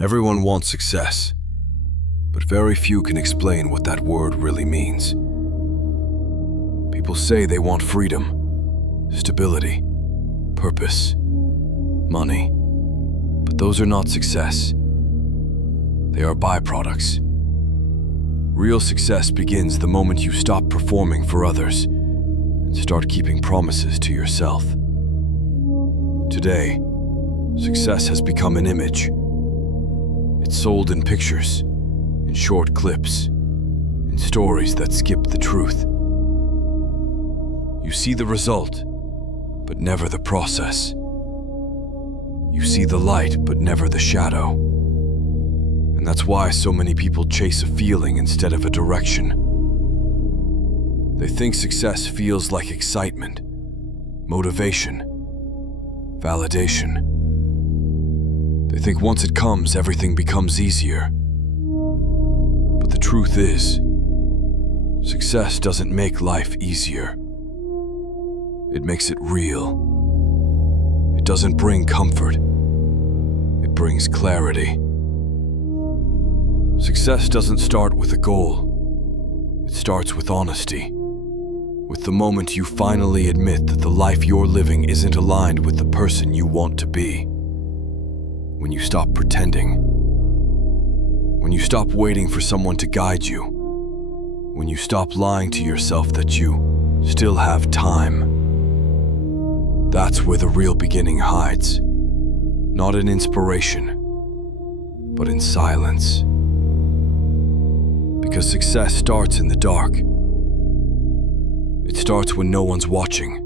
Everyone wants success, but very few can explain what that word really means. People say they want freedom, stability, purpose, money, but those are not success. They are byproducts. Real success begins the moment you stop performing for others and start keeping promises to yourself. Today, success has become an image. It's sold in pictures, in short clips, in stories that skip the truth. You see the result, but never the process. You see the light, but never the shadow. And that's why so many people chase a feeling instead of a direction. They think success feels like excitement, motivation, validation. They think once it comes, everything becomes easier. But the truth is, success doesn't make life easier. It makes it real. It doesn't bring comfort. It brings clarity. Success doesn't start with a goal. It starts with honesty. With the moment you finally admit that the life you're living isn't aligned with the person you want to be. When you stop pretending. When you stop waiting for someone to guide you. When you stop lying to yourself that you still have time. That's where the real beginning hides. Not in inspiration, but in silence. Because success starts in the dark. It starts when no one's watching.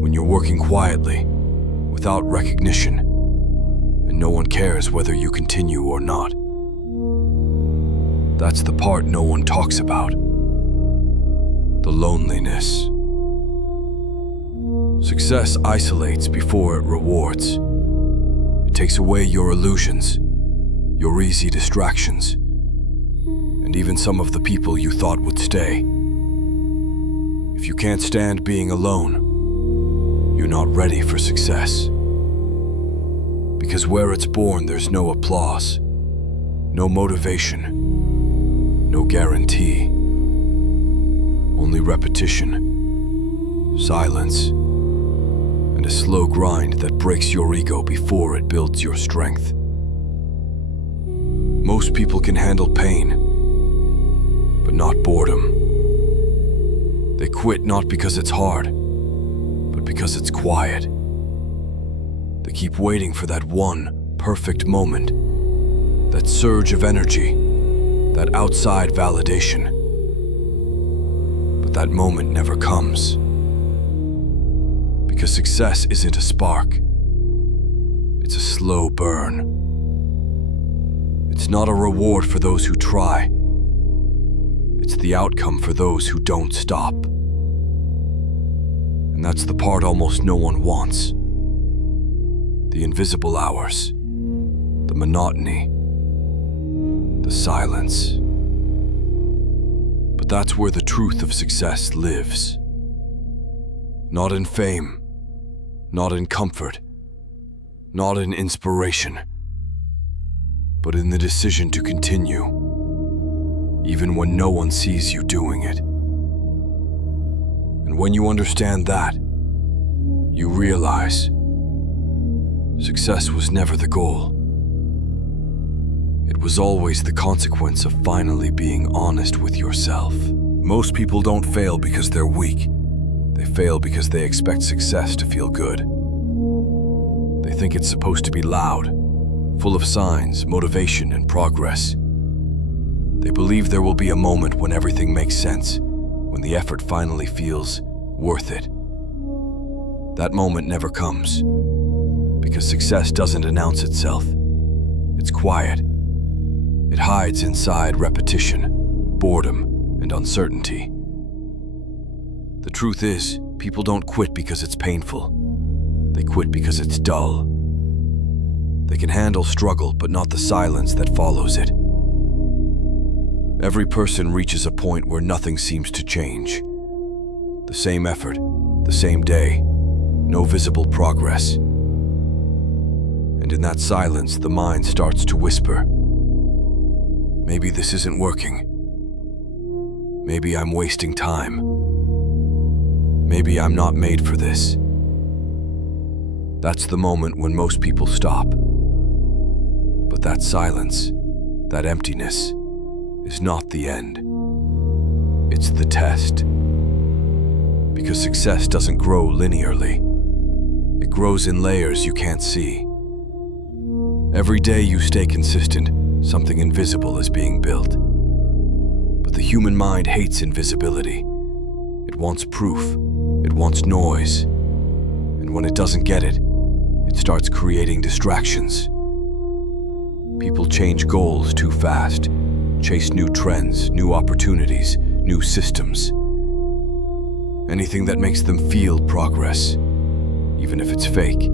When you're working quietly, without recognition, and no one cares whether you continue or not. That's the part no one talks about. The loneliness. Success isolates before it rewards. It takes away your illusions, your easy distractions, and even some of the people you thought would stay. If you can't stand being alone, you're not ready for success. Because where it's born, there's no applause, no motivation, no guarantee. Only repetition, silence, and a slow grind that breaks your ego before it builds your strength. Most people can handle pain, but not boredom. They quit not because it's hard, but because it's quiet. They keep waiting for that one perfect moment, that surge of energy, that outside validation. But that moment never comes. Because success isn't a spark. It's a slow burn. It's not a reward for those who try. It's the outcome for those who don't stop. And that's the part almost no one wants. The invisible hours, the monotony, the silence. But that's where the truth of success lives. Not in fame, not in comfort, not in inspiration, but in the decision to continue, even when no one sees you doing it. And when you understand that, you realize success was never the goal. It was always the consequence of finally being honest with yourself. Most people don't fail because they're weak. They fail because they expect success to feel good. They think it's supposed to be loud, full of signs, motivation, and progress. They believe there will be a moment when everything makes sense, when the effort finally feels worth it. That moment never comes, because success doesn't announce itself. It's quiet. It hides inside repetition, boredom, and uncertainty. The truth is, people don't quit because it's painful. They quit because it's dull. They can handle struggle, but not the silence that follows it. Every person reaches a point where nothing seems to change. The same effort, the same day, no visible progress. And in that silence, the mind starts to whisper, maybe this isn't working. Maybe I'm wasting time. Maybe I'm not made for this. That's the moment when most people stop. But that silence, that emptiness, is not the end. It's the test. Because success doesn't grow linearly. It grows in layers you can't see. Every day you stay consistent, something invisible is being built. But the human mind hates invisibility. It wants proof. It wants noise. And when it doesn't get it, it starts creating distractions. People change goals too fast, chase new trends, new opportunities, new systems. Anything that makes them feel progress, even if it's fake.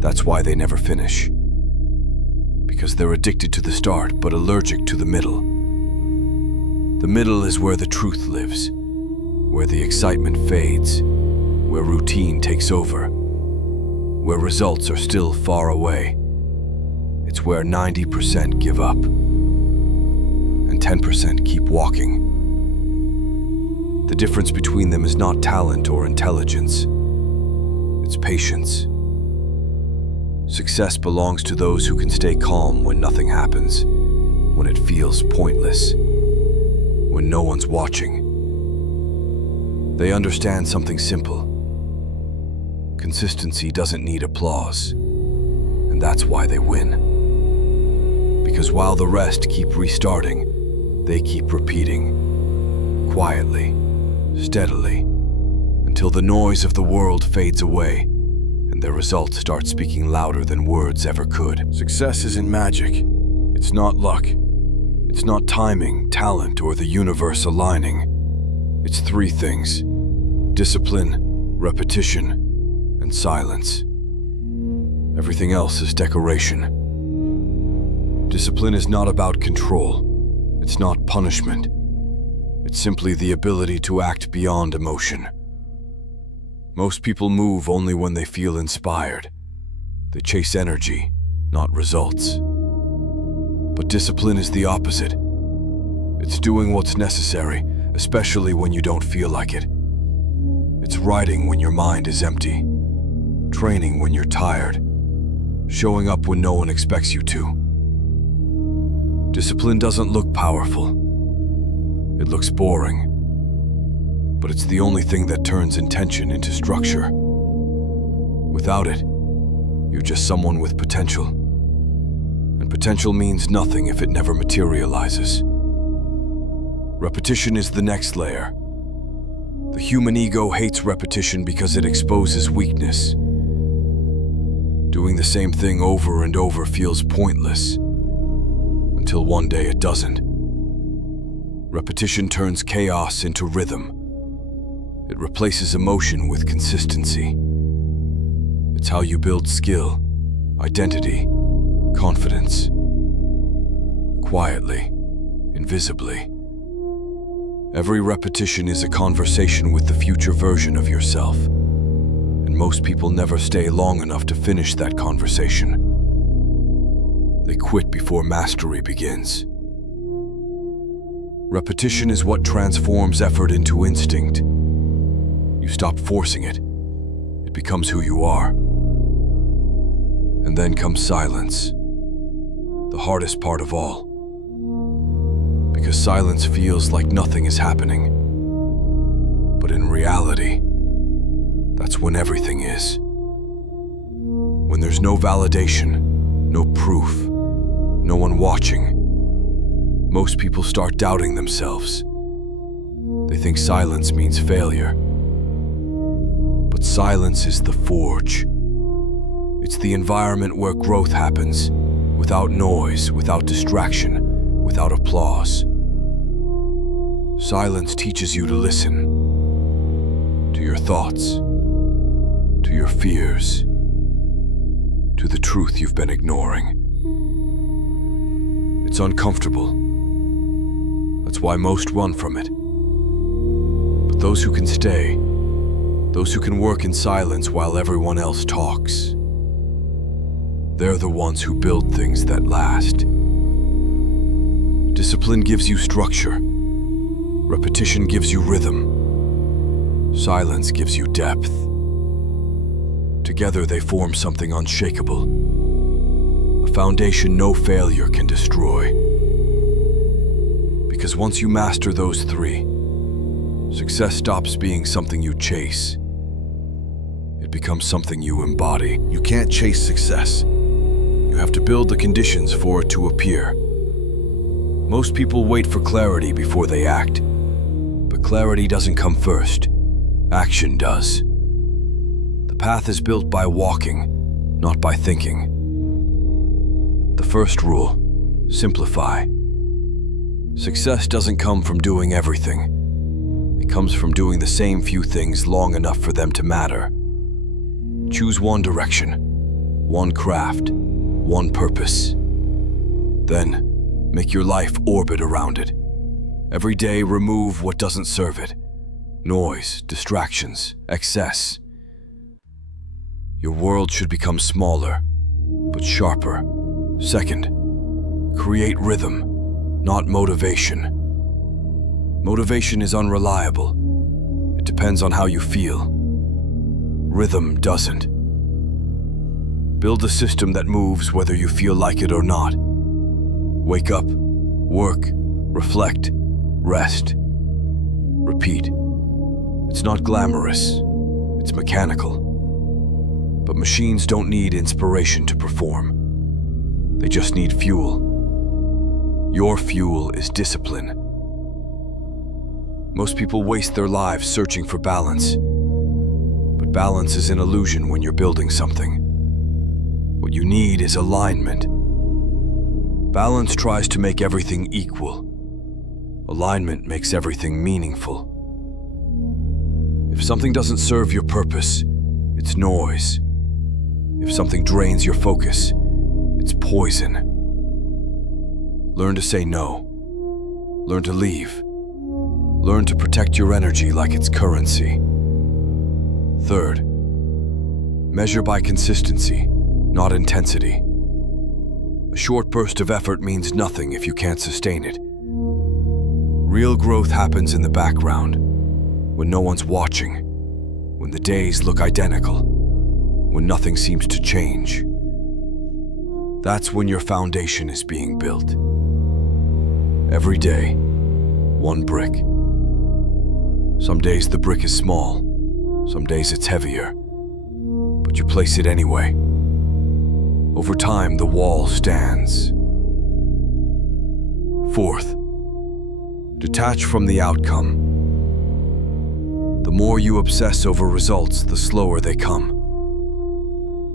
That's why they never finish. Because they're addicted to the start, but allergic to the middle. The middle is where the truth lives, where the excitement fades, where routine takes over, where results are still far away. It's where 90% give up, and 10% keep walking. The difference between them is not talent or intelligence. It's patience. Success belongs to those who can stay calm when nothing happens, when it feels pointless, when no one's watching. They understand something simple. Consistency doesn't need applause, and that's why they win. Because while the rest keep restarting, they keep repeating, quietly, steadily, until the noise of the world fades away and their results start speaking louder than words ever could. Success isn't magic. It's not luck. It's not timing, talent, or the universe aligning. It's three things: discipline, repetition, and silence. Everything else is decoration. Discipline is not about control. It's not punishment. It's simply the ability to act beyond emotion. Most people move only when they feel inspired. They chase energy, not results. But discipline is the opposite. It's doing what's necessary, especially when you don't feel like it. It's writing when your mind is empty, training when you're tired, showing up when no one expects you to. Discipline doesn't look powerful. It looks boring. But it's the only thing that turns intention into structure. Without it, you're just someone with potential. And potential means nothing if it never materializes. Repetition is the next layer. The human ego hates repetition because it exposes weakness. Doing the same thing over and over feels pointless, until one day it doesn't. Repetition turns chaos into rhythm. It replaces emotion with consistency. It's how you build skill, identity, confidence. Quietly, invisibly. Every repetition is a conversation with the future version of yourself. And most people never stay long enough to finish that conversation. They quit before mastery begins. Repetition is what transforms effort into instinct. You stop forcing it. It becomes who you are. And then comes silence, the hardest part of all. Because silence feels like nothing is happening. But in reality, that's when everything is. When there's no validation, no proof, no one watching, most people start doubting themselves. They think silence means failure. But silence is the forge. It's the environment where growth happens, without noise, without distraction, without applause. Silence teaches you to listen to your thoughts, to your fears, to the truth you've been ignoring. It's uncomfortable. That's why most run from it. But those who can stay, those who can work in silence while everyone else talks, They're the ones who build things that last. Discipline gives you structure. Repetition gives you rhythm. Silence gives you depth. Together they form something unshakable. A foundation no failure can destroy. Because once you master those three, success stops being something you chase. It becomes something you embody. You can't chase success. You have to build the conditions for it to appear. Most people wait for clarity before they act. But clarity doesn't come first. Action does. The path is built by walking, not by thinking. The first rule: simplify. Success doesn't come from doing everything. It comes from doing the same few things long enough for them to matter. Choose one direction, one craft, one purpose. Then, make your life orbit around it. Every day, remove what doesn't serve it. Noise, distractions, excess. Your world should become smaller, but sharper. Second, create rhythm, not motivation. Motivation is unreliable. It depends on how you feel. Rhythm doesn't. Build a system that moves whether you feel like it or not. Wake up, work, reflect, rest, repeat. It's not glamorous, it's mechanical. But machines don't need inspiration to perform. They just need fuel. Your fuel is discipline. Most people waste their lives searching for balance. But balance is an illusion when you're building something. What you need is alignment. Balance tries to make everything equal. Alignment makes everything meaningful. If something doesn't serve your purpose, it's noise. If something drains your focus, it's poison. Learn to say no. Learn to leave. Learn to protect your energy like it's currency. Third, measure by consistency, not intensity. A short burst of effort means nothing if you can't sustain it. Real growth happens in the background, when no one's watching, when the days look identical, when nothing seems to change. That's when your foundation is being built. Every day, one brick. Some days the brick is small, some days it's heavier, but you place it anyway. Over time, the wall stands. Fourth, detach from the outcome. The more you obsess over results, the slower they come.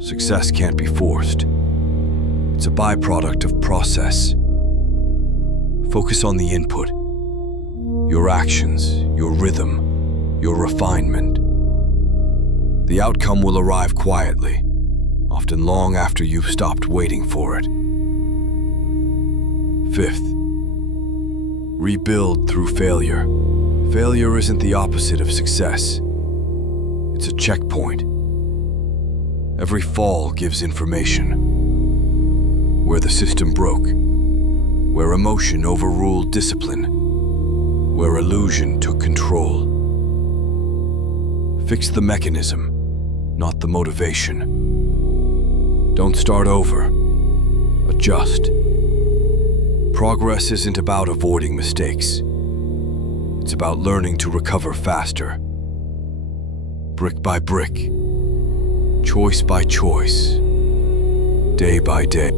Success can't be forced. It's a byproduct of process. Focus on the input, your actions, your rhythm, your refinement. The outcome will arrive quietly, often long after you've stopped waiting for it. Fifth, rebuild through failure. Failure isn't the opposite of success. It's a checkpoint. Every fall gives information. Where the system broke, where emotion overruled discipline, where illusion took control. Fix the mechanism, not the motivation. Don't start over. Adjust. Progress isn't about avoiding mistakes. It's about learning to recover faster. Brick by brick, choice by choice, day by day.